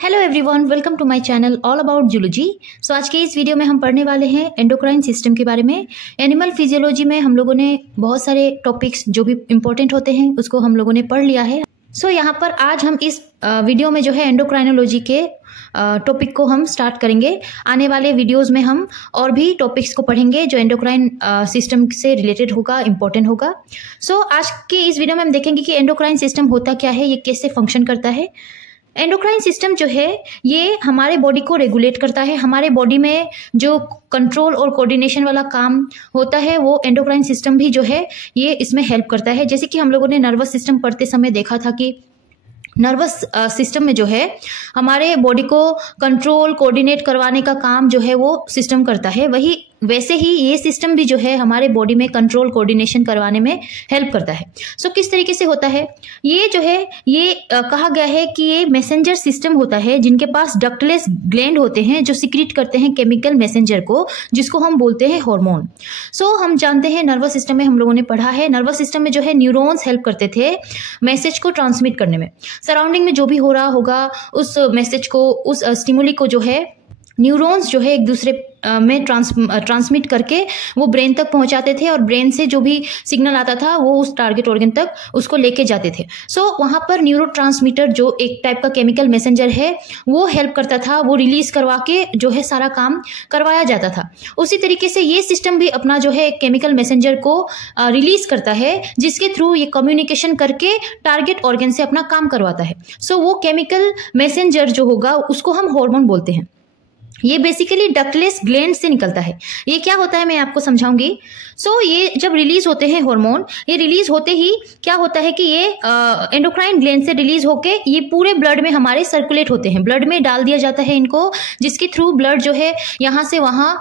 Hello everyone, welcome to my channel all about zoology. So आज के इस video में हम पढ़ने वाले हैं एंडोक्राइन सिस्टम के बारे में। एनिमल फिजियोलॉजी में हम लोगों ने बहुत सारे टॉपिक्स जो भी इम्पोर्टेंट होते हैं उसको हम लोगों ने पढ़ लिया है। सो यहाँ पर आज हम इस वीडियो में जो है एंडोक्राइनोलॉजी के टॉपिक को हम स्टार्ट करेंगे। आने वाले वीडियोस में हम और भी टॉपिक्स को पढ़ेंगे जो एंडोक्राइन सिस्टम से रिलेटेड होगा, इम्पोर्टेंट होगा। सो आज के इस वीडियो में हम देखेंगे कि एंडोक्राइन सिस्टम होता क्या है, ये कैसे फंक्शन करता है। एंडोक्राइन सिस्टम जो है ये हमारे बॉडी को रेगुलेट करता है। हमारे बॉडी में जो कंट्रोल और कोऑर्डिनेशन वाला काम होता है वो एंडोक्राइन सिस्टम भी जो है ये इसमें हेल्प करता है। जैसे कि हम लोगों ने नर्वस सिस्टम पढ़ते समय देखा था कि नर्वस सिस्टम में जो है हमारे बॉडी को कंट्रोल कोऑर्डिनेट करवाने का काम जो है वो सिस्टम करता है। वैसे ही ये सिस्टम भी जो है हमारे बॉडी में कंट्रोल कोऑर्डिनेशन करवाने में हेल्प करता है। सो किस तरीके से होता है ये जो है ये कहा गया है कि ये मैसेंजर सिस्टम होता है जिनके पास डक्टलेस ग्लैंड होते हैं जो सिक्रीट करते हैं केमिकल मैसेंजर को, जिसको हम बोलते हैं हार्मोन। सो हम जानते हैं नर्वस सिस्टम में हम लोगों ने पढ़ा है, नर्वस सिस्टम में जो है न्यूरॉन्स हेल्प करते थे मैसेज को ट्रांसमिट करने में। सराउंडिंग में जो भी हो रहा होगा उस मैसेज को, उस स्टिमुली को जो है न्यूरॉन्स जो है एक दूसरे में ट्रांसमिट करके वो ब्रेन तक पहुंचाते थे और ब्रेन से जो भी सिग्नल आता था वो उस टारगेट ऑर्गन तक उसको लेके जाते थे। सो वहां पर न्यूरोट्रांसमीटर जो एक टाइप का केमिकल मैसेंजर है वो हेल्प करता था, वो रिलीज करवा के जो है सारा काम करवाया जाता था। उसी तरीके से ये सिस्टम भी अपना जो है केमिकल मैसेंजर को रिलीज करता है जिसके थ्रू ये कम्युनिकेशन करके टारगेट ऑर्गन से अपना काम करवाता है। सो वो केमिकल मैसेंजर जो होगा उसको हम हार्मोन बोलते हैं। ये बेसिकली डक्टलेस ग्लैंड से निकलता है। ये क्या होता है मैं आपको समझाऊंगी। सो ये जब रिलीज होते हैं हार्मोन, ये रिलीज होते ही क्या होता है कि ये एंडोक्राइन ग्लैंड से रिलीज होके ये पूरे ब्लड में हमारे सर्कुलेट होते हैं, ब्लड में डाल दिया जाता है इनको, जिसके थ्रू ब्लड जो है यहाँ से वहाँ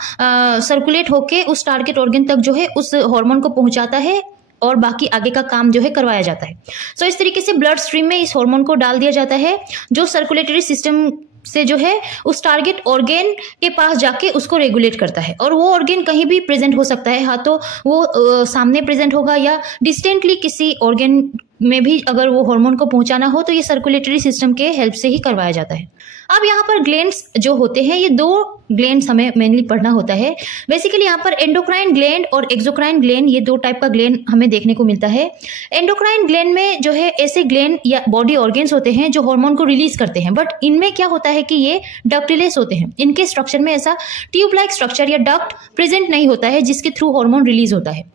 सर्कुलेट होके उस टारगेट ऑर्गन तक जो है उस हार्मोन को पहुंचाता है और बाकी आगे का काम जो है करवाया जाता है। सो इस तरीके से ब्लड स्ट्रीम में इस हार्मोन को डाल दिया जाता है जो सर्कुलेटरी सिस्टम से जो है उस टारगेट ऑर्गन के पास जाके उसको रेगुलेट करता है। और वो ऑर्गन कहीं भी प्रेजेंट हो सकता है, हाँ तो वो सामने प्रेजेंट होगा या डिस्टेंटली किसी ऑर्गन में भी अगर वो हार्मोन को पहुंचाना हो तो ये सर्कुलेटरी सिस्टम के हेल्प से ही करवाया जाता है। अब यहाँ पर ग्लैंड्स जो होते हैं ये दो ग्लैंड्स हमें मेनली पढ़ना होता है। बेसिकली यहाँ पर एंडोक्राइन ग्लैंड और एक्सोक्राइन ग्लैंड, ये दो टाइप का ग्लैंड हमें देखने को मिलता है। एंडोक्राइन ग्लैंड में जो है ऐसे ग्लैंड या बॉडी ऑर्गन्स होते हैं जो हार्मोन को रिलीज करते हैं, बट इनमें क्या होता है कि ये डक्टलेस होते हैं। इनके स्ट्रक्चर में ऐसा ट्यूब लाइक स्ट्रक्चर या डक्ट प्रेजेंट नहीं होता है जिसके थ्रू हार्मोन रिलीज होता है।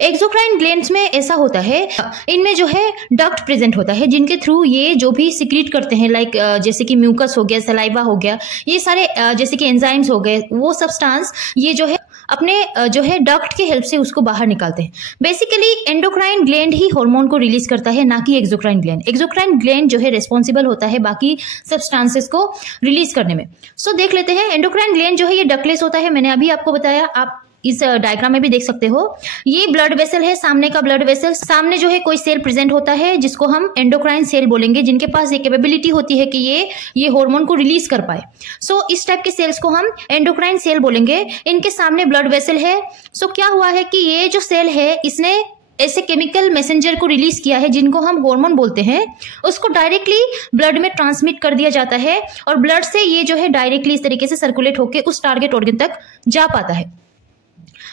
एक्सोक्राइन ग्लैंड्स में ऐसा होता है, इनमें जो है डक्ट प्रेजेंट होता है जिनके थ्रू ये जो भी सिक्रीट करते हैं, लाइक जैसे कि म्यूकस हो गया, सलाइवा हो गया, ये सारे जैसे कि एंजाइम्स हो गए, वो सब्सटेंस ये जो है अपने जो है डक्ट के हेल्प से उसको बाहर निकालते हैं। बेसिकली एंडोक्राइन ग्लैंड ही हार्मोन को रिलीज करता है, ना कि एक्सोक्राइन ग्लैंड। एक्सोक्राइन ग्लैंड जो है रिस्पॉन्सिबल होता है बाकी सब्सटेंसेस को रिलीज करने में। सो देख लेते हैं। एंडोक्राइन ग्लैंड जो है ये डक्टलेस होता है, मैंने अभी आपको बताया, आप इस डायग्राम में भी देख सकते हो। ये ब्लड वेसल है, सामने का ब्लड वेसल, सामने जो है कोई सेल प्रेजेंट होता है जिसको हम एंडोक्राइन सेल बोलेंगे, जिनके पास ये कैपेबिलिटी होती है कि ये हार्मोन को रिलीज कर पाए। सो इस टाइप के सेल्स को हम एंडोक्राइन सेल बोलेंगे। इनके सामने ब्लड वेसल है। सो क्या हुआ है कि ये जो सेल है इसने ऐसे केमिकल मैसेंजर को रिलीज किया है जिनको हम हार्मोन बोलते हैं, उसको डायरेक्टली ब्लड में ट्रांसमिट कर दिया जाता है और ब्लड से ये जो है डायरेक्टली इस तरीके से सर्कुलेट होकर उस टारगेट ऑर्गन तक जा पाता है।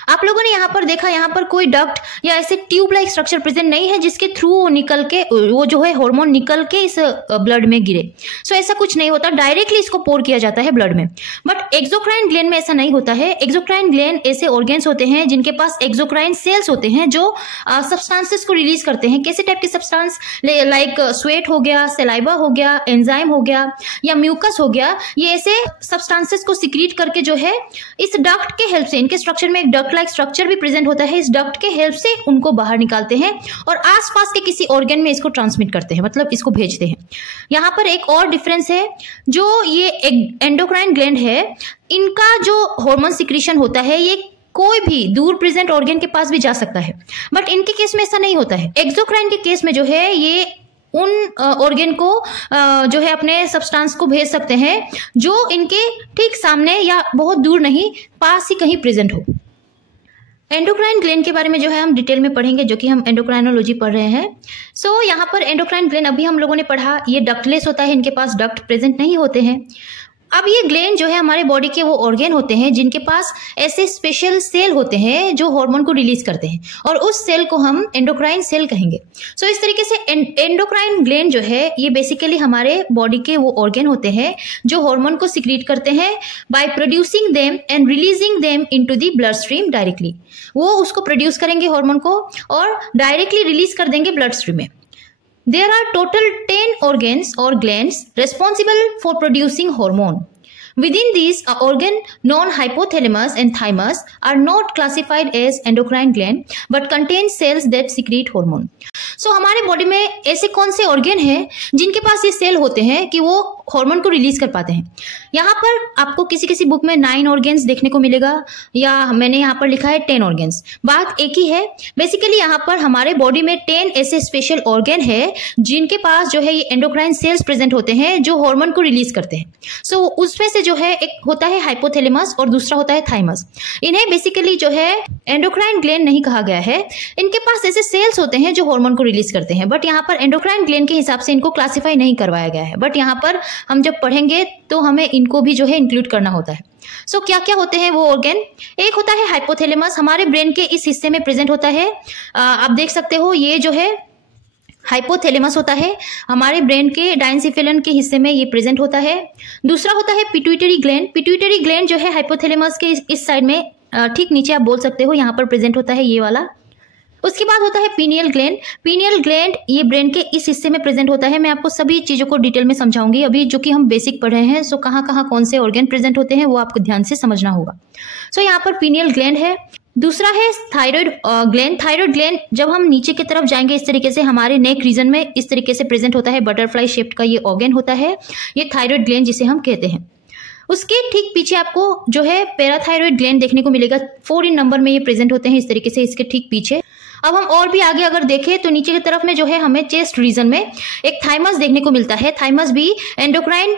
आप लोगों ने यहाँ पर देखा, यहाँ पर कोई डक्ट या ऐसे ट्यूब लाइक स्ट्रक्चर प्रेजेंट नहीं है जिसके थ्रू वो निकल के वो जो है हार्मोन निकल के इस ब्लड में गिरे। सो ऐसा कुछ नहीं होता, डायरेक्टली इसको पोर किया जाता है ब्लड में। बट एक्सोक्राइन ग्लैंड में ऐसा नहीं होता है। एक्सोक्राइन ग्लैंड ऐसे ऑर्गन्स होते हैं जिनके पास एक्सोक्राइन सेल्स होते हैं जो सब्सटेंसेस को रिलीज करते हैं। कैसे टाइप के सब्सटेंस, लाइक स्वेट हो गया, सलाइवा हो गया, एंजाइम हो गया या म्यूकस हो गया, ये ऐसे सब्सटेंसेस को सिक्रीट करके जो है इस डक्ट के हेल्प से, इनके स्ट्रक्चर में एक डक्ट लाइक स्ट्रक्चर भी प्रेजेंट होता है, इस डक्ट के हेल्प से उनको बाहर निकालते हैं और आसपास के किसी ऑर्गन में इसको ट्रांसमिट करते हैं, मतलब इसको भेजते हैं। यहाँ पर एक और डिफरेंस है, जो ये एंडोक्राइन ग्लैंड है इनका जो हार्मोन सिक्रीशन होता है ये कोई भी दूर प्रेजेंट ऑर्गन के पास भी जा सकता है, बट इनके केस में ऐसा नहीं होता है। एक्सोक्राइन के केस में जो है ये उन ऑर्गन को जो है अपने सब्सटेंस को भेज सकते हैं जो इनके ठीक सामने या बहुत दूर नहीं, पास ही कहीं प्रेजेंट हो। एंडोक्राइन ग्लैंड के बारे में जो है हम डिटेल में पढ़ेंगे, जो कि हम एंडोक्राइनोलॉजी पढ़ रहे हैं। सो यहाँ पर एंडोक्राइन ग्लैंड अभी हम लोगों ने पढ़ा, ये डक्टलेस होता है, इनके पास डक्ट प्रेजेंट नहीं होते हैं। अब ये ग्लैंड जो है हमारे बॉडी के वो ऑर्गेन होते हैं जिनके पास ऐसे स्पेशल सेल होते हैं जो हार्मोन को रिलीज करते हैं, और उस सेल को हम एंडोक्राइन सेल कहेंगे। सो इस तरीके से एंडोक्राइन ग्लैंड जो है ये बेसिकली हमारे बॉडी के वो ऑर्गेन होते हैं जो हार्मोन को सिक्रीट करते हैं by producing them and releasing them into the blood stream directly. वो उसको प्रोड्यूस करेंगे हार्मोन को और डायरेक्टली रिलीज कर देंगे ब्लड स्ट्रीम में। There are total 10 organs or glands responsible for producing hormone. Within these, organ known hypothalamus and thymus are not classified as endocrine gland but contain cells that secrete hormone. So हमारे body में ऐसे कौन से organ हैं जिनके पास ये cell होते हैं कि वो हार्मोन को रिलीज कर पाते हैं। यहाँ पर आपको किसी किसी बुक में 9 ऑर्गन्स देखने को मिलेगा, या मैंने यहाँ पर लिखा है 10 ऑर्गन्स। बात एक ही है, बेसिकली यहाँ पर हमारे बॉडी में 10 ऐसे स्पेशल ऑर्गन है जिनके पास जो है ये एंडोक्राइन सेल्स प्रेजेंट होते हैं जो हार्मोन को रिलीज करते हैं। सो उसमें से जो है एक होता है हाइपोथैलेमस और दूसरा होता है थाइमस। इन्हें बेसिकली जो है एंडोक्राइन ग्लैंड नहीं कहा गया है, इनके पास ऐसे सेल्स होते हैं जो हार्मोन को रिलीज करते हैं, बट यहाँ पर एंडोक्राइन ग्लैंड के हिसाब से इनको क्लासिफाई नहीं करवाया गया है। बट यहाँ पर हम जब पढ़ेंगे तो हमें इनको भी जो है इंक्लूड करना होता है। सो क्या क्या होते हैं वो ऑर्गन? एक होता है हाइपोथैलेमस, हमारे ब्रेन के इस हिस्से में प्रेजेंट होता है। आप देख सकते हो ये जो है हाइपोथैलेमस होता है, हमारे ब्रेन के डायंसिफेलन के हिस्से में ये प्रेजेंट होता है। दूसरा होता है पिट्यूटरी ग्लैंड। पिट्यूटरी ग्लैंड जो है हाइपोथैलेमस के इस साइड में ठीक नीचे आप बोल सकते हो, यहाँ पर प्रेजेंट होता है ये वाला। उसके बाद होता है पीनियल ग्लैंड। पीनियल ग्लैंड ये ब्रेन के इस हिस्से में प्रेजेंट होता है। मैं आपको सभी चीजों को डिटेल में समझाऊंगी अभी, जो कि हम बेसिक पढ़ रहे हैं। सो कहाँ कहाँ कौन से ऑर्गन प्रेजेंट होते हैं वो आपको ध्यान से समझना होगा। सो यहाँ पर पीनियल ग्लैंड है। दूसरा है थायराइड ग्लैंड। थायराइड ग्लैंड जब हम नीचे की तरफ जाएंगे इस तरीके से हमारे नेक रीजन में इस तरीके से प्रेजेंट होता है, बटरफ्लाई शेप्ड का ये ऑर्गन होता है, ये थायराइड ग्लैंड जिसे हम कहते हैं। उसके ठीक पीछे आपको जो है पैराथायरॉयड ग्लैंड देखने को मिलेगा, 4 इन नंबर में ये प्रेजेंट होते हैं इस तरीके से इसके ठीक पीछे। अब हम और भी आगे अगर देखें तो नीचे की तरफ में जो है हमें चेस्ट रीजन में एक थाइमस देखने को मिलता है। थाइमस भी एंडोक्राइन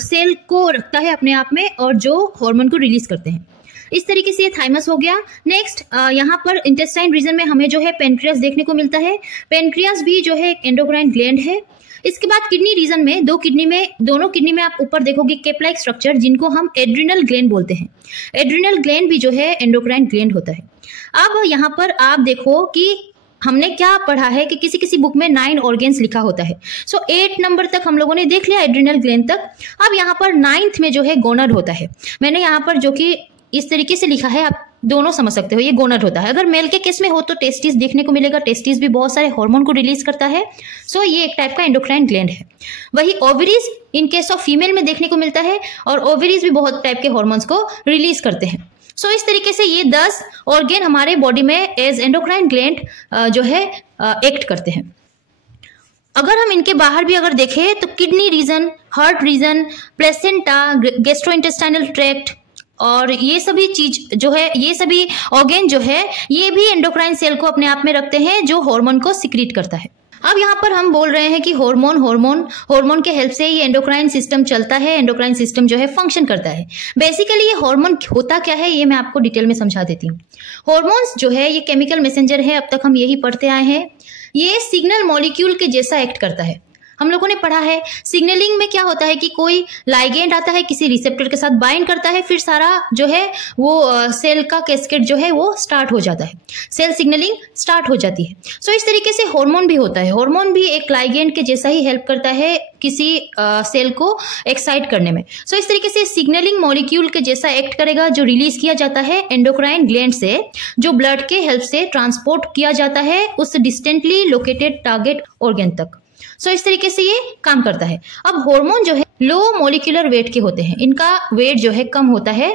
सेल को रखता है अपने आप में और जो हार्मोन को रिलीज करते हैं। इस तरीके से ये थाइमस हो गया। नेक्स्ट यहाँ पर इंटेस्टाइन रीजन में हमें जो है पेनक्रियास देखने को मिलता है। पेनक्रियास भी जो है एक एंडोक्राइन ग्लैंड है। इसके बाद किडनी रीजन में दोनों किडनी में आप ऊपर देखोगे केप लाइक स्ट्रक्चर जिनको हम एड्रिनल ग्लैंड बोलते हैं। एड्रिनल ग्लैंड भी जो है एंडोक्राइन ग्लैंड होता है। अब यहाँ पर आप देखो कि हमने क्या पढ़ा है कि किसी किसी बुक में 9 ऑर्गन्स लिखा होता है। सो 8 नंबर तक हम लोगों ने देख लिया एड्रिनल ग्लैंड तक। अब यहाँ पर 9th में जो है गोनड होता है। मैंने यहाँ पर जो कि इस तरीके से लिखा है, आप दोनों समझ सकते हो, ये गोनड होता है। अगर मेल के केस में हो तो टेस्टिस देखने को मिलेगा। टेस्टिस भी बहुत सारे हार्मोन को रिलीज करता है। सो ये एक टाइप का एंडोक्राइन ग्लैंड है। वही ovaries in case of female में देखने को मिलता है और ओवरीज भी बहुत टाइप के हार्मोन्स को रिलीज करते हैं। सो इस तरीके से ये 10 ऑर्गन हमारे बॉडी में एज एंडोक्राइन ग्लैंड जो है एक्ट करते हैं। अगर हम इनके बाहर भी अगर देखें तो kidney region, heart region, placenta, gastrointestinal tract और ये सभी चीज जो है, ये सभी ऑर्गन जो है ये भी एंडोक्राइन सेल को अपने आप में रखते हैं जो हार्मोन को सिक्रीट करता है। अब यहाँ पर हम बोल रहे हैं कि हार्मोन के हेल्प से ये एंडोक्राइन सिस्टम चलता है, एंडोक्राइन सिस्टम जो है फंक्शन करता है। बेसिकली ये हार्मोन होता क्या है ये मैं आपको डिटेल में समझा देती हूँ। हार्मोन्स जो है ये केमिकल मैसेंजर है, अब तक हम यही पढ़ते आए हैं। ये सिग्नल मॉलिक्यूल के जैसा एक्ट करता है। हम लोगों ने पढ़ा है सिग्नलिंग में क्या होता है कि कोई लाइगेंड आता है, किसी रिसेप्टर के साथ बाइंड करता है, फिर सारा जो है वो सेल का कैस्केड जो है वो स्टार्ट हो जाता है, सेल सिग्नलिंग स्टार्ट हो जाती है। सो इस तरीके से हार्मोन भी होता है। हार्मोन भी एक लाइगेंड के जैसा ही हेल्प करता है किसी सेल को एक्साइट करने में। सो इस तरीके से सिग्नलिंग मॉलिक्यूल के जैसा एक्ट करेगा जो रिलीज किया जाता है एंडोक्राइन ग्लैंड से, जो ब्लड के हेल्प से ट्रांसपोर्ट किया जाता है उस डिस्टेंटली लोकेटेड टारगेट ऑर्गन तक। सो इस तरीके से ये काम करता है। अब हार्मोन जो है लो मॉलिक्यूलर वेट के होते हैं, इनका वेट जो है कम होता है।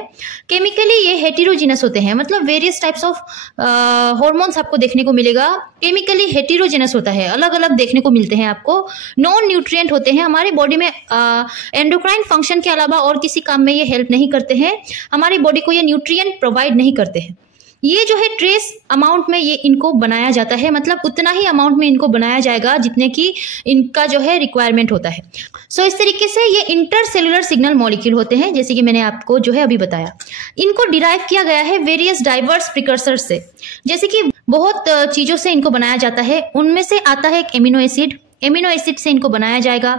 केमिकली ये हेटेरोजेनस होते हैं, मतलब वेरियस टाइप्स ऑफ हार्मोन्स आपको देखने को मिलेगा। केमिकली हेटेरोजेनस होता है, अलग अलग देखने को मिलते हैं आपको। नॉन न्यूट्रिएंट होते हैं, हमारी बॉडी में एंडोक्राइन फंक्शन के अलावा और किसी काम में ये हेल्प नहीं करते हैं, हमारी बॉडी को ये न्यूट्रिएंट प्रोवाइड नहीं करते हैं। ये जो है ट्रेस अमाउंट में ये इनको बनाया जाता है, मतलब उतना ही अमाउंट में इनको बनाया जाएगा जितने की इनका जो है रिक्वायरमेंट होता है। सो इस तरीके से ये इंटरसेलुलर सिग्नल मॉलिक्यूल होते हैं, जैसे कि मैंने आपको जो है अभी बताया। इनको डिराइव किया गया है वेरियस डाइवर्स प्रिकर्सर से, जैसे कि बहुत चीजों से इनको बनाया जाता है। उनमें से आता है एक एमिनो एसिड, एमिनो एसिड से इनको बनाया जाएगा,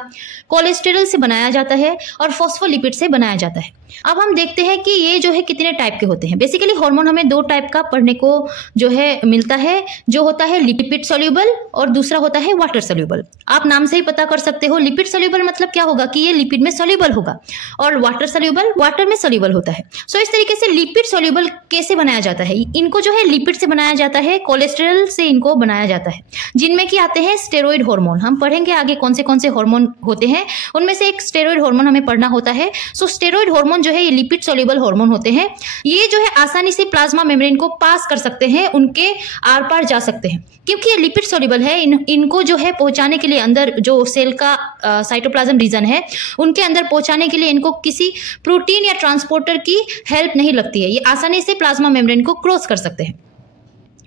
कोलेस्टेरॉल से बनाया जाता है और फॉस्फोलिपिड से बनाया जाता है। अब हम देखते हैं कि ये जो है कितने टाइप के होते हैं। बेसिकली हार्मोन हमें दो टाइप का पढ़ने को जो है मिलता है, जो होता है लिपिड सोल्यूबल और दूसरा होता है वाटर सोल्यूबल। आप नाम से ही पता कर सकते हो, लिपिड सोल्यूबल मतलब क्या होगा कि ये लिपिड में सोल्यूबल होगा, और वाटर सोल्यूबल वाटर में सोल्यूबल होता है। सो इस तरीके से लिपिड सोल्यूबल कैसे बनाया जाता है, इनको जो है लिपिड से बनाया जाता है, कोलेस्टेरॉल से इनको बनाया जाता है, जिनमें कि आते हैं स्टेरॉइड हार्मोन। हम पढ़ेंगे आगे कौन से हार्मोन होते हैं, उनमें से एक स्टेरॉइड हार्मोन हमें पढ़ना होता है। सो स्टेरॉइड हार्मोन जो है ये लिपिड सोल्यूबल हार्मोन होते हैं। ये जो है आसानी से प्लाज्मा मेम्ब्रेन को पास कर सकते हैं, उनके आर पार जा सकते हैं, क्योंकि ये लिपिड सोल्यूबल है। इनको जो है पहुंचाने के लिए अंदर जो सेल का साइटोप्लाज्म रीजन है, उनके अंदर पहुंचाने के लिए इनको किसी प्रोटीन या ट्रांसपोर्टर की हेल्प नहीं लगती है। ये आसानी से प्लाज्मा मेम्ब्रेन को क्रॉस कर सकते हैं।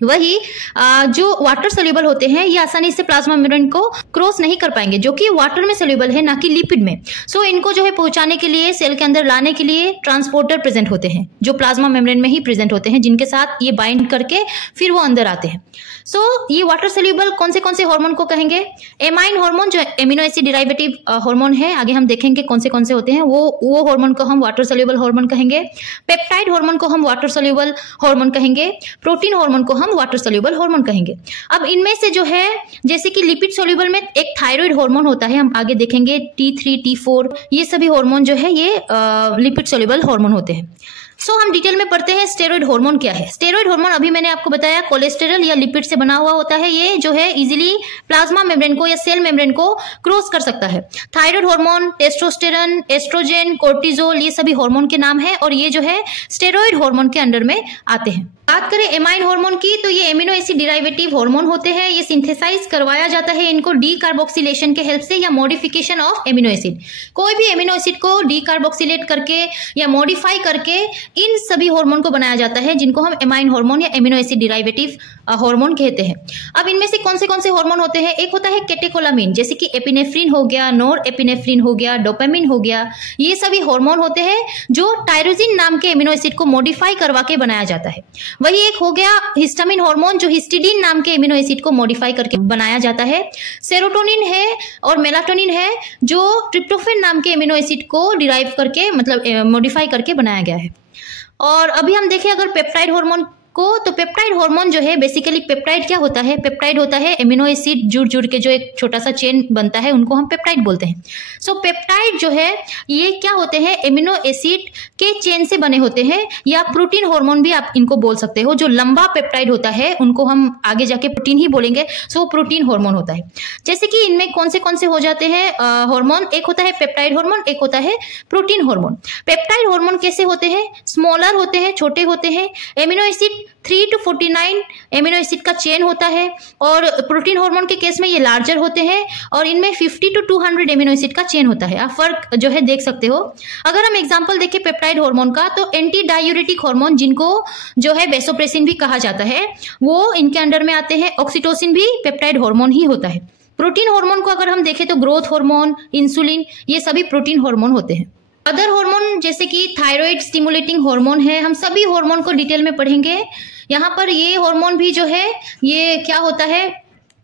वही जो वाटर सोल्यूबल होते हैं ये आसानी से प्लाज्मा मेम्ब्रेन को क्रॉस नहीं कर पाएंगे, जो कि वाटर में सोल्यूबल है ना कि लिपिड में। सो इनको जो है पहुंचाने के लिए, सेल के अंदर लाने के लिए ट्रांसपोर्टर प्रेजेंट होते हैं, जो प्लाज्मा मेम्ब्रेन में ही प्रेजेंट होते हैं, जिनके साथ ये बाइंड करके फिर वो अंदर आते हैं। सो ये वाटर सोल्यूबल कौन से हार्मोन को कहेंगे? एमाइन हार्मोन जो एमिनो एसिड डिराइवेटिव हार्मोन है, आगे हम देखेंगे कौन से होते हैं, वो हार्मोन को हम वाटर सोल्यूबल हार्मोन कहेंगे। पेप्टाइड हार्मोन को हम वाटर सोल्यूबल हार्मोन कहेंगे। प्रोटीन हार्मोन को हम वाटर सोल्यूबल हार्मोन कहेंगे। अब इनमें से जो है, जैसे कि लिपिड सोल्यूबल में एक थायराइड हार्मोन होता है, हम आगे देखेंगे T3 T4, ये सभी हार्मोन जो है ये लिपिड सोल्यूबल हार्मोन होते हैं। सो हम डिटेल में पढ़ते हैं स्टेरॉइड हार्मोन क्या है। स्टेरॉइड हार्मोन अभी मैंने आपको बताया कोलेस्टेरॉल या लिपिड से बना हुआ होता है। ये जो है इजीली प्लाज्मा मेम्ब्रेन को या सेल मेम्ब्रेन को क्रॉस कर सकता है। थायराइड हार्मोन, टेस्टोस्टेरोन, एस्ट्रोजन, कोर्टिजोल, ये सभी हार्मोन के नाम है और ये जो है स्टेरॉइड हार्मोन के अंडर में आते हैं। बात करें एमाइन हार्मोन की, तो ये एमिनो एसिड डिराइवेटिव हार्मोन होते हैं। ये सिंथेसाइज करवाया जाता है इनको डीकार्बोक्सिलेशन के हेल्प से या मॉडिफिकेशन ऑफ एमिनो एसिड। कोई भी एमिनो एसिड को डीकार्बोक्सिलेट करके या मॉडिफाई करके इन सभी हार्मोन को बनाया जाता है, जिनको हम एमाइन हार्मोन या एमिनो एसिड डिराइवेटिव हार्मोन कहते हैं। अब इनमें से कौन से हार्मोन होते हैं? एक होता है कैटेकोलामिन, जैसे कि एपिनेफ्रिन हो गया, नोरएपिनेफ्रिन हो गया, डोपामिन हो गया। ये सभी हार्मोन होते हैं जो टायरोसिन नाम के एमिनो एसिड को मॉडिफाई करवा के बनाया जाता है। वही एक हो गया हिस्टामिन हार्मोन, जो हिस्टिडीन नाम के एमिनो एसिड को मॉडिफाई करके बनाया जाता है। सेरोटोनिन है और मेलाटोनिन है, जो ट्रिप्टोफेन नाम के एमिनो एसिड को डिराइव करके, मतलब मॉडिफाई करके बनाया गया है। और अभी हम देखें अगर पेप्टाइड हार्मोन को, तो पेप्टाइड हार्मोन जो है, बेसिकली पेप्टाइड क्या होता है? पेप्टाइड होता है एमिनो एसिड जुड़ के जो एक छोटा सा चेन बनता है, उनको हम पेप्टाइड बोलते हैं। सो पेप्टाइड जो है ये क्या होते हैं? एमिनो एसिड के चेन से बने होते हैं, या प्रोटीन हार्मोन भी आप इनको बोल सकते हो। जो लंबा पेप्टाइड होता है उनको हम आगे जाके प्रोटीन ही बोलेंगे। सो प्रोटीन हार्मोन होता है। जैसे कि इनमें कौन से हो जाते हैं हार्मोन? एक होता है पेप्टाइड हार्मोन, एक होता है प्रोटीन हार्मोन। पेप्टाइड हार्मोन कैसे होते हैं? स्मॉलर होते हैं, छोटे होते हैं। Amino acid 3 to 49 amino acid का चेन होता है, और प्रोटीन हार्मोन के केस में ये लार्जर होते हैं और इनमें 50 to 200 एमिनो एसिड का चेन होता है। आप फर्क जो है देख सकते हो। अगर हम एग्जांपल देखें पेप्टाइड हार्मोन का, तो एंटी डायूरेटिक हार्मोन, जिनको जो है वेसोप्रेसिन भी कहा जाता है, वो इनके अंडर में आते हैं। ऑक्सीटोसिन भी पेप्टाइड हार्मोन ही होता है। प्रोटीन हार्मोन को अगर हम देखें तो ग्रोथ हार्मोन, इंसुलिन, ये सभी प्रोटीन हार्मोन होते हैं। अदर हार्मोन जैसे कि थायराइड स्टिमुलेटिंग हार्मोन है, हम सभी हार्मोन को डिटेल में पढ़ेंगे। यहाँ पर ये हार्मोन भी जो है ये क्या होता है?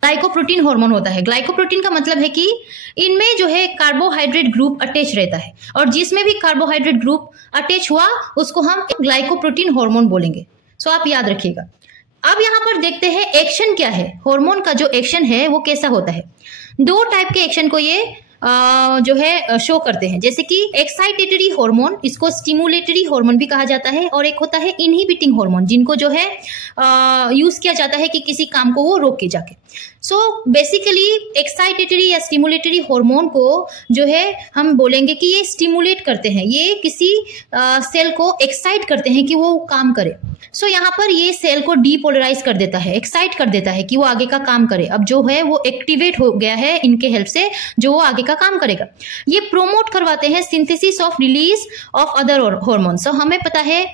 ग्लाइकोप्रोटीन हार्मोन होता है। ग्लाइकोप्रोटीन का मतलब है कि इनमें जो है कार्बोहाइड्रेट ग्रुप अटैच रहता है, और जिसमें भी कार्बोहाइड्रेट ग्रुप अटैच हुआ उसको हम ग्लाइकोप्रोटीन हार्मोन बोलेंगे। सो आप याद रखिएगा। अब यहाँ पर देखते हैं एक्शन क्या है, हार्मोन का जो एक्शन है वो कैसा होता है। दो टाइप के एक्शन को ये जो है शो करते हैं, जैसे कि एक्साइटेटरी हार्मोन, इसको स्टिमुलेटरी हार्मोन भी कहा जाता है, और एक होता है इनहिबिटिंग हार्मोन, जिनको जो है यूज किया जाता है कि किसी काम को वो रोक के जाके। सो बेसिकली एक्साइटेटरी या स्टिमुलेटरी हार्मोन को जो है हम बोलेंगे कि ये स्टिमुलेट करते हैं, ये किसी सेल को एक्साइट करते हैं कि वो काम करे। सो यहाँ पर ये सेल को डीपोलराइज कर देता है, एक्साइट कर देता है कि वो आगे का काम करे। अब जो है वो एक्टिवेट हो गया है इनके हेल्प से, जो वो आगे का काम करेगा। ये प्रोमोट करवाते हैं synthesis of release of other hormone. So हमें पता है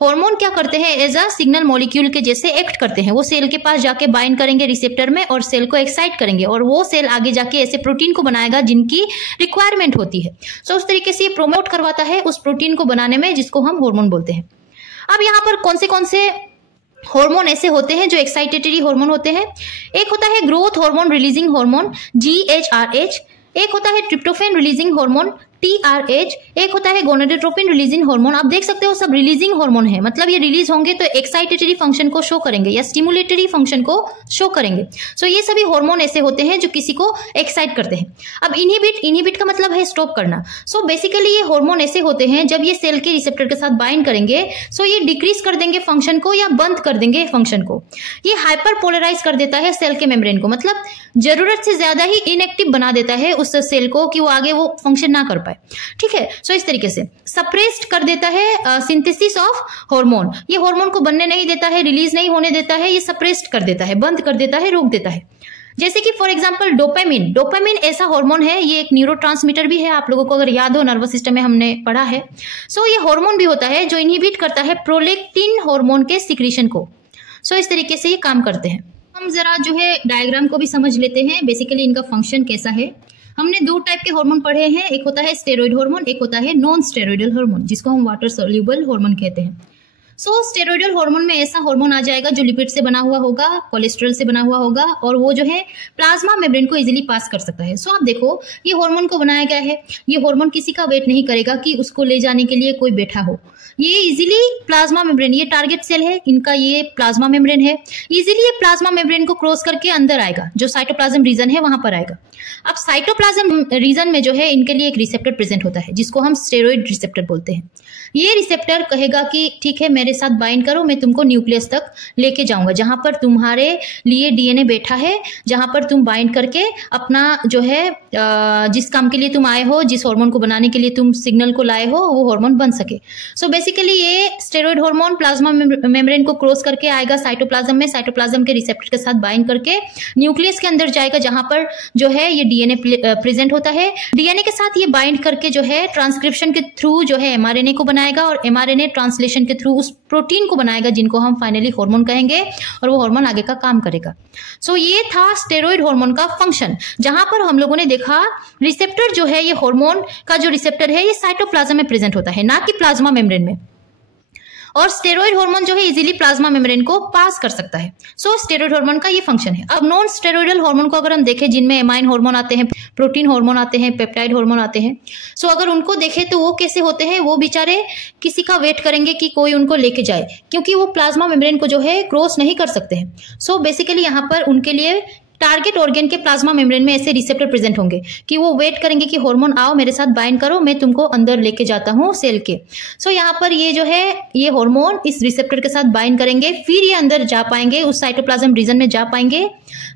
हार्मोन क्या करते हैं, एज अ सिग्नल मॉलिक्यूल के जैसे एक्ट करते हैं। वो सेल के पास जाके बाइंड करेंगे रिसेप्टर में और सेल को एक्साइट करेंगे और वो सेल आगे जाके ऐसे प्रोटीन को बनाएगा जिनकी रिक्वायरमेंट होती है। सो उस तरीके से ये प्रोमोट करवाता है उस प्रोटीन को बनाने में, जिसको हम हार्मोन बोलते हैं। अब यहाँ पर कौन से हार्मोन ऐसे होते हैं जो एक्साइटेटरी हार्मोन होते हैं। एक होता है growth hormone releasing hormone GHRH, एक होता है ट्रिप्टोफैन रिलीजिंग हार्मोन TRH, एक होता है गोनाडोट्रोपिन रिलीजिंग हार्मोन। आप देख सकते हो सब रिलीजिंग हार्मोन है, मतलब ये रिलीज होंगे तो एक्साइटेटरी फंक्शन को शो करेंगे या स्टिमुलेटरी फंक्शन को शो करेंगे। सो ये सभी हार्मोन ऐसे होते हैं जो किसी को एक्साइट करते हैं। अब इनहिबिट का मतलब है स्टॉप करना। सो बेसिकली ये हार्मोन ऐसे होते हैं जब ये सेल के रिसेप्टर के साथ बाइंड करेंगे सो ये डिक्रीज कर देंगे फंक्शन को या बंद कर देंगे फंक्शन को। ये हाइपर पोलराइज कर देता है सेल के मेम्ब्रेन को, मतलब जरूरत से ज्यादा ही इनएक्टिव बना देता है उस सेल को कि वो आगे वो फंक्शन ना कर पाए। ठीक है, सो इस तरीके से सप्रेस्ड कर देता है सिंथेसिस ऑफ हार्मोन। ये हार्मोन को बनने नहीं देता है, रिलीज नहीं होने देता है, ये सप्रेस्ड कर देता है, बंद कर देता है, रोक देता है। जैसे कि फॉर एग्जांपल डोपामिन ऐसा हार्मोन है, ये एक न्यूरोट्रांसमीटर भी है। आप लोगों को अगर याद हो नर्वस सिस्टम में हमने पढ़ा है। सो ये हार्मोन भी होता है जो इनहिबिट करता है प्रोलेक्टिन हार्मोन के सिक्रीशन को। सो इस तरीके से ये काम करते हैं। हम जरा जो है डायग्राम को भी समझ लेते हैं, बेसिकली इनका फंक्शन कैसा है। हमने दो टाइप के हार्मोन पढ़े हैं, एक होता है स्टेरॉइड हार्मोन, एक होता है नॉन स्टेरॉइडल हार्मोन, जिसको हम वाटर सोल्यूबल हार्मोन कहते हैं। सो स्टेरॉइडल हार्मोन में ऐसा हार्मोन आ जाएगा जो लिपिड से बना हुआ होगा, कोलेस्ट्रॉल से बना हुआ होगा और वो जो है प्लाज्मा मेम्ब्रेन को इजीली पास कर सकता है। सो आप देखो ये हार्मोन को बनाया गया है, ये हार्मोन किसी का वेट नहीं करेगा कि उसको ले जाने के लिए कोई बैठा हो। ये इजीली प्लाज्मा मेम्ब्रेन, ये टारगेट सेल है इनका, ये प्लाज्मा मेम्ब्रेन है, इजीली ये प्लाज्मा मेम्ब्रेन को क्रॉस करके अंदर आएगा, जो साइटोप्लाज्म रीजन है वहां पर आएगा। अब साइटोप्लाज्म रीजन में जो है इनके लिए एक रिसेप्टर प्रेजेंट होता है जिसको हम स्टेरॉइड रिसेप्टर बोलते हैं। ये रिसेप्टर कहेगा कि ठीक है मेरे साथ बाइंड करो, मैं तुमको न्यूक्लियस तक लेके जाऊंगा जहां पर तुम्हारे लिए डीएनए बैठा है, जहां पर तुम बाइंड करके अपना जो है जिस काम के लिए तुम आए हो, जिस हार्मोन को बनाने के लिए तुम सिग्नल को लाए हो, वो हार्मोन बन सके। सो बेसिकली ये स्टेरॉइड हार्मोन प्लाज्मा मेम्ब्रेन को क्रॉस करके आएगा साइटोप्लाज्म में, साइटोप्लाज्म के रिसेप्टर के साथ बाइंड करके न्यूक्लियस के अंदर जाएगा जहां पर जो है ये डीएनए प्रेजेंट होता है। डीएनए के साथ ये बाइंड करके जो है ट्रांसक्रिप्शन के थ्रू जो है एमआरएनए को बनाएगा और एमआरएनए ट्रांसलेशन के थ्रू उस प्रोटीन को बनाएगा जिनको हम फाइनली हार्मोन कहेंगे और वो हार्मोन आगे का काम करेगा। सो ये था स्टेरॉइड हार्मोन का फंक्शन, जहां पर हम लोगों ने देखा रिसेप्टर जो है ये हार्मोन का जो रिसेप्टर है ये साइटोप्लाज्म में प्रेजेंट होता है, ना कि प्लाज्मा मेम्ब्रेन में। और स्टेरॉइड हार्मोन जो है इजीली प्लाज्मा मेम्ब्रेन को पास कर सकता है। सो स्टेरॉइड हार्मोन का ये फंक्शन है। अब नॉन स्टेरॉइडल हार्मोन को अगर हम देखें, जिनमें एमाइन हार्मोन आते हैं, प्रोटीन हार्मोन आते हैं, पेप्टाइड हार्मोन आते हैं, सो अगर उनको देखें तो वो कैसे होते हैं, वो बेचारे किसी का वेट करेंगे कि कोई उनको लेके जाए, क्योंकि वो प्लाज्मा मेम्ब्रेन को जो है क्रॉस नहीं कर सकते हैं। सो बेसिकली यहाँ पर उनके लिए टारगेट ऑर्गन के प्लाज्मा मेम्ब्रेन में ऐसे रिसेप्टर प्रेजेंट होंगे कि वो वेट करेंगे कि हार्मोन आओ मेरे साथ बाइंड करो, मैं तुमको अंदर लेके जाता हूँ सेल के। सो यहाँ पर ये जो है ये हार्मोन इस रिसेप्टर के साथ बाइंड करेंगे, फिर ये अंदर जा पाएंगे, उस साइटोप्लाज्म रीजन में जा पाएंगे।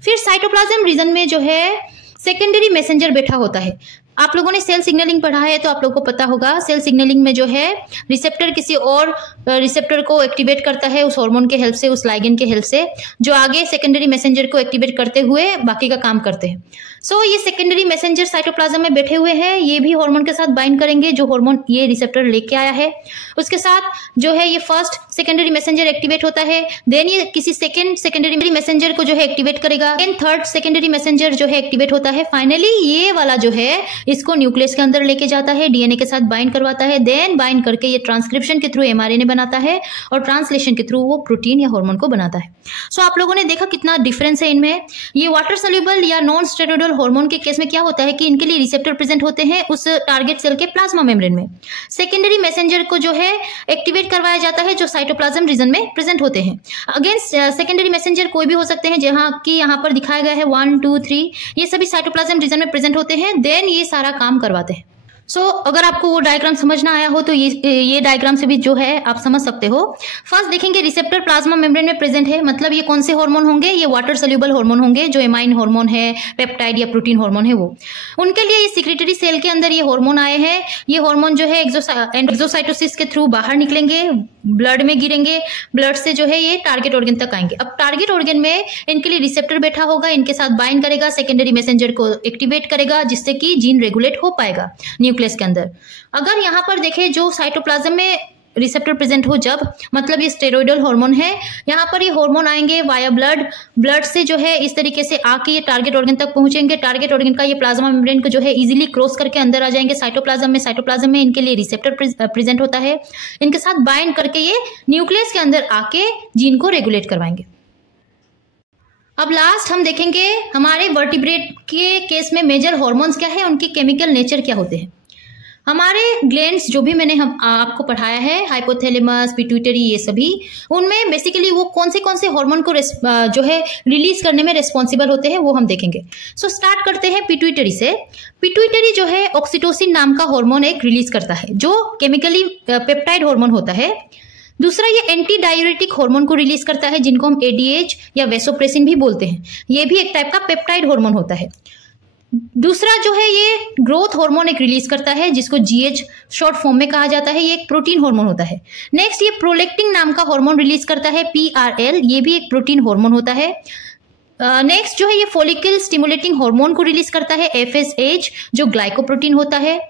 फिर साइटोप्लाज्म रीजन में जो है सेकेंडरी मैसेंजर बैठा होता है। आप लोगों ने सेल सिग्नलिंग पढ़ा है तो आप लोगों को पता होगा, सेल सिग्नलिंग में जो है रिसेप्टर किसी और रिसेप्टर को एक्टिवेट करता है उस हार्मोन के हेल्प से, उस लाइगेंड के हेल्प से, जो आगे सेकेंडरी मैसेंजर को एक्टिवेट करते हुए बाकी का काम करते हैं। सो ये सेकेंडरी मैसेंजर साइटोप्लाज्म में बैठे हुए हैं, ये भी हार्मोन के साथ बाइंड करेंगे जो हार्मोन ये रिसेप्टर लेके आया है। उसके साथ जो है ये फर्स्ट सेकेंडरी मैसेंजर एक्टिवेट होता है, देन ये किसी सेकेंड सेकेंडरी मैसेंजर को जो है एक्टिवेट करेगा, देन थर्ड सेकेंडरी मैसेंजर जो है एक्टिवेट होता है। फाइनली ये वाला जो है इसको न्यूक्लियस के अंदर लेके जाता है, डीएनए के साथ बाइंड करवाता है, देन बाइंड करके ये ट्रांसक्रिप्शन के थ्रू एमआरएनए बनाता है और ट्रांसलेशन के थ्रू वो प्रोटीन या हार्मोन को बनाता है। सो आप लोगों ने देखा कितना डिफरेंस है इनमें। ये वाटर सोल्यूबल या नॉन स्टेरॉइडल हार्मोन के केस में क्या होता है कि इनके लिए रिसेप्टर प्रेजेंट होते हैं उस टारगेट सेल के प्लाज्मा मेम्ब्रेन में। सेकेंडरी मैसेंजर को जो है एक्टिवेट करवाया जाता है जो साइटोप्लाज्म रीजन में प्रेजेंट होते हैं। अगेन सेकेंडरी मैसेंजर कोई भी हो सकते हैं, जहां की यहाँ पर दिखाया गया है 1 2 3, ये सभी साइटोप्लाज्म रीजन में प्रेजेंट होते हैं, देन ये सारा काम करवाते हैं। सो अगर आपको वो डायग्राम समझना आया हो तो ये डायग्राम से भी जो है आप समझ सकते हो। फर्स्ट देखेंगे रिसेप्टर प्लाज्मा मेम्ब्रेन में प्रेजेंट है, मतलब ये कौन से हार्मोन होंगे, ये वाटर सोल्यूबल हार्मोन होंगे, जो एमाइन हार्मोन है, पेप्टाइड या प्रोटीन हार्मोन है वो। उनके लिए ये सिक्रेटरी सेल के अंदर ये हार्मोन आए हैं। ये हार्मोन जो है एक्सोसाइटोसिस के थ्रू बाहर निकलेंगे, ब्लड में गिरेंगे, ब्लड से जो है ये टारगेट ऑर्गन तक आएंगे। अब टारगेट ऑर्गन में इनके लिए रिसेप्टर बैठा होगा, इनके साथ बाइंड करेगा, सेकेंडरी मैसेंजर को एक्टिवेट करेगा जिससे कि जीन रेगुलेट हो पाएगा न्यूक्लियस के अंदर। अगर यहाँ पर देखें जो साइटोप्लाज्म में रिसेप्टर प्रेजेंट हो जब, मतलब ये स्टेरॉइडल हार्मोन है। यहाँ पर ये हार्मोन आएंगे वाया ब्लड से जो है इस तरीके से आके ये टारगेट ऑर्गन तक पहुंचेंगे। टारगेट ऑर्गन का ये प्लाज्मा मेम्ब्रेन को जो है इजीली क्रॉस करके अंदर आ जाएंगे साइटोप्लाज्म में इनके लिए रिसेप्टर प्रेजेंट होता है। इनके साथ बाइंड करके ये न्यूक्लियस के अंदर आके जीन को रेगुलेट करवाएंगे। अब लास्ट हम देखेंगे हमारे वर्टिब्रेट के केस में मेजर हार्मोन्स क्या है, उनकी केमिकल नेचर क्या होते हैं। हमारे ग्लैंड्स जो भी मैंने आपको पढ़ाया है, हाइपोथैलेमस, पिट्यूटरी, ये सभी, उनमें बेसिकली वो कौन से हार्मोन को जो है रिलीज करने में रिस्पॉन्सिबल होते हैं वो हम देखेंगे। सो स्टार्ट करते हैं पिट्यूटरी से। पिट्यूटरी जो है ऑक्सीटोसिन नाम का हार्मोन एक रिलीज करता है जो केमिकली पेप्टाइड हार्मोन होता है। दूसरा ये एंटी डायूरेटिक हार्मोन को रिलीज करता है जिनको हम एडीएच या वेसोप्रेसिन भी बोलते हैं। ये भी एक टाइप का पेप्टाइड हार्मोन होता है। दूसरा जो है ये ग्रोथ हार्मोन एक रिलीज करता है जिसको जीएच शॉर्ट फॉर्म में कहा जाता है, ये एक प्रोटीन हार्मोन होता है। नेक्स्ट ये प्रोलेक्टिन नाम का हार्मोन रिलीज करता है पीआरएल, ये भी एक प्रोटीन हार्मोन होता है। नेक्स्ट जो है ये फॉलिकल स्टिमुलेटिंग हार्मोन को रिलीज करता है एफएसएच जो ग्लाइकोप्रोटीन होता है।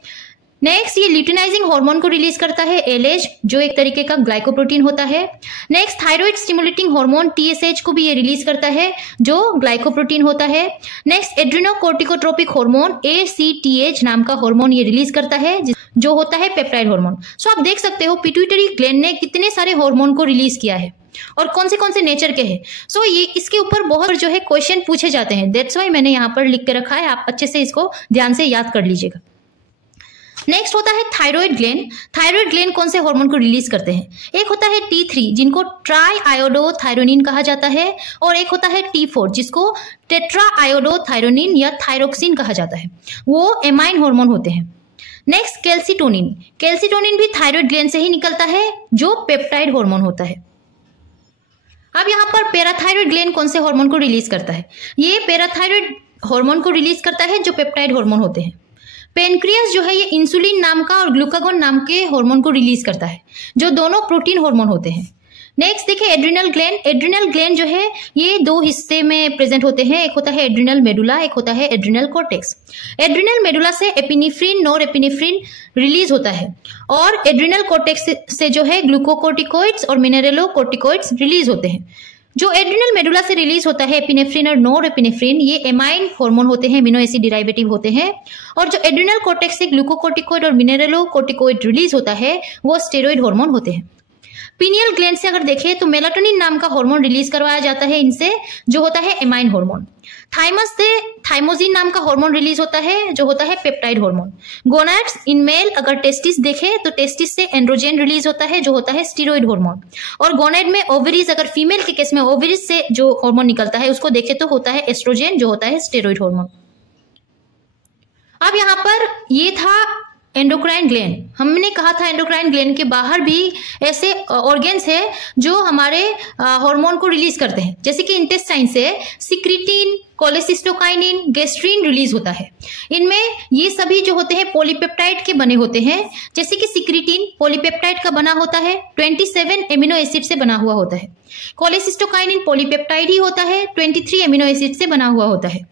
नेक्स्ट ये ल्यूटिनाइजिंग हार्मोन को रिलीज करता है एलएच जो एक तरीके का ग्लाइकोप्रोटीन होता है। Next thyroid stimulating hormone TSH को भी ये रिलीज करता है जो ग्लाइकोप्रोटीन होता है। नेक्स्ट एड्रेनोकोर्टिकोट्रोपिक हार्मोन एसीटीएच नाम का हार्मोन ये रिलीज करता है जो होता है पेप्टाइड हार्मोन। सो आप देख सकते हो पिट्यूटरी ग्लैंड ने कितने सारे हार्मोन को रिलीज किया है और कौन से नेचर के हैं। सो ये इसके ऊपर बहुत जो है क्वेश्चन पूछे जाते हैं, दैट्स वाई मैंने यहाँ पर लिख के रखा है, आप अच्छे से इसको ध्यान से याद कर लीजिएगा। नेक्स्ट होता है थायराइड ग्लैंड। थायराइड ग्लैंड कौन से हार्मोन को रिलीज करते हैं, एक होता है T3 जिनको ट्राई आयोडोथायरोनिन कहा जाता है और एक होता है T4 जिसको टेट्रा आयोडोथायरोनिन या थायरोक्सिन कहा जाता है, वो एमाइन हार्मोन होते हैं। नेक्स्ट कैल्सिटोनिन भी थायराइड ग्लैंड से ही निकलता है जो पेप्टाइड हार्मोन होता है। अब यहाँ पर पैराथायराइड ग्लैंड कौन से हार्मोन को रिलीज करता है, ये पैराथायराइड हार्मोन को रिलीज करता है जो पेप्टाइड हार्मोन होते हैं। पेनक्रियास जो है ये इंसुलिन नाम का और ग्लूकागोन नाम के हार्मोन को रिलीज करता है जो दोनों प्रोटीन हार्मोन होते हैं। नेक्स्ट देखिए एड्रिनल ग्लैंड जो है ये दो हिस्से में प्रेजेंट होते हैं, एक होता है एड्रिनल मेडुला, एक होता है एड्रिनल कॉर्टेक्स। एड्रिनल मेडुला से एपिनेफ्रिन नॉरएपिनेफ्रिन रिलीज होता है और एड्रिनल कॉर्टेक्स से जो है ग्लूकोकोर्टिकोइड्स और मिनरलोकोर्टिकोइड्स रिलीज होते हैं। जो एड्रिनल मेडुला से रिलीज होता है एपिनेफ्रिन और नॉरएपिनेफ्रिन ये एमाइन हार्मोन होते हैं, अमीनो एसिड डिराइवेटिव होते हैं। और जो एड्रिनल कॉर्टेक्स से ग्लूकोकोर्टिकोइड और मिनरलोकोर्टिकोइड रिलीज होता है वो स्टेरॉइड हार्मोन होते हैं। पीनियल ग्लैंड से अगर देखें तो मेलाटोनिन नाम का हार्मोन रिलीज करवाया जाता है इनसे जो होता है एमाइन हार्मोन। थाइमस से थाइमोसिन नाम का हार्मोन रिलीज होता है जो होता है peptide hormone. Gonads in male अगर टेस्टिस देखें तो टेस्टिस से एंड्रोजन रिलीज होता है जो होता है स्टीरॉइड हार्मोन। और गोनाड में ओवरीज अगर फीमेल के केस में ओवरीज से जो हार्मोन निकलता है उसको देखें तो होता है एस्ट्रोजन जो होता है स्टेरॉइड हार्मोन। अब यहाँ पर ये था एंडोक्राइन ग्लैंड। हमने कहा था एंडोक्राइन ग्लैंड के बाहर भी ऐसे ऑर्गेन्स है जो हमारे हार्मोन को रिलीज करते हैं, जैसे कि इंटेस्टाइन से सिक्रीटिन, कोलेसिस्टोकाइनिन, गैस्ट्रीन रिलीज होता है। इनमें ये सभी जो होते हैं पॉलीपेप्टाइड के बने होते हैं, जैसे कि सिक्रीटिन पॉलीपेप्टाइड का बना होता है, 27 एमिनो एसिड से बना हुआ होता है। कोलेसिस्टोकाइनिन पॉलीपेप्टाइड ही होता है, 23 एमिनो एसिड से बना हुआ होता है।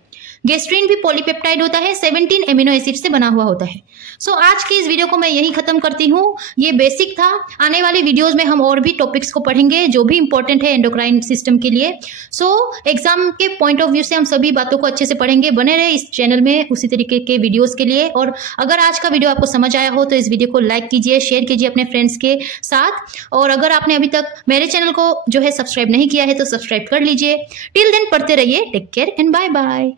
गैस्ट्रीन भी पॉलीपेप्टाइड होता है, 17 एमिनो एसिड से बना हुआ होता है। सो आज की इस वीडियो को मैं यही खत्म करती हूँ। ये बेसिक था, आने वाले वीडियोस में हम और भी टॉपिक्स को पढ़ेंगे जो भी इंपॉर्टेंट है एंडोक्राइन सिस्टम के लिए। सो एग्जाम के पॉइंट ऑफ व्यू से हम सभी बातों को अच्छे से पढ़ेंगे। बने रहे इस चैनल में उसी तरीके के वीडियोस के लिए। और अगर आज का वीडियो आपको समझ आया हो तो इस वीडियो को लाइक कीजिए, शेयर कीजिए अपने फ्रेंड्स के साथ। और अगर आपने अभी तक मेरे चैनल को जो है सब्सक्राइब नहीं किया है तो सब्सक्राइब कर लीजिए। टिल देन पढ़ते रहिए। Take care and bye bye.